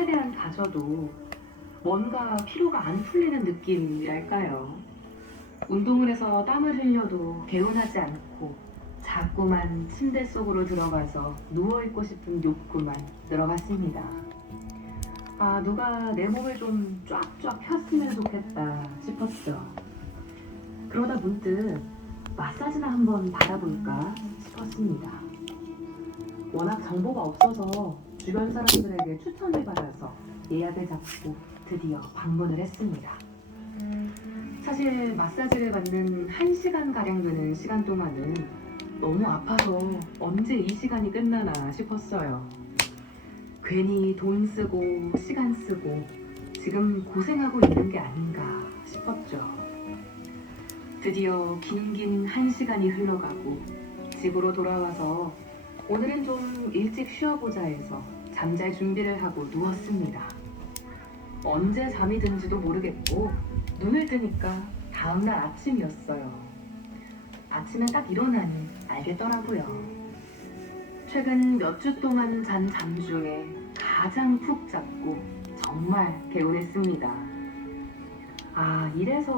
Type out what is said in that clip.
최대한 가져도 뭔가 피로가 안 풀리는 느낌이랄까요. 운동을 해서 땀을 흘려도 개운하지 않고 자꾸만 침대 속으로 들어가서 누워있고 싶은 욕구만 늘어갔습니다. 아, 누가 내 몸을 좀 쫙쫙 폈으면 좋겠다 싶었죠. 그러다 문득 마사지나 한번 받아볼까 싶었습니다. 워낙 정보가 없어서 주변 사람들에게 추천을 받아서 예약을 잡고 드디어 방문을 했습니다. 사실 마사지를 받는 1시간 가량 되는 시간 동안은 너무 아파서 언제 이 시간이 끝나나 싶었어요. 괜히 돈 쓰고 시간 쓰고 지금 고생하고 있는 게 아닌가 싶었죠. 드디어 긴긴 한 시간이 흘러가고 집으로 돌아와서 오늘은 좀 일찍 쉬어보자 해서 잠잘 준비를 하고 누웠습니다. 언제 잠이 든지도 모르겠고 눈을 뜨니까 다음날 아침이었어요. 아침에 딱 일어나니 알겠더라고요. 최근 몇 주 동안 잔 잠 중에 가장 푹 잤고 정말 개운했습니다. 아, 이래서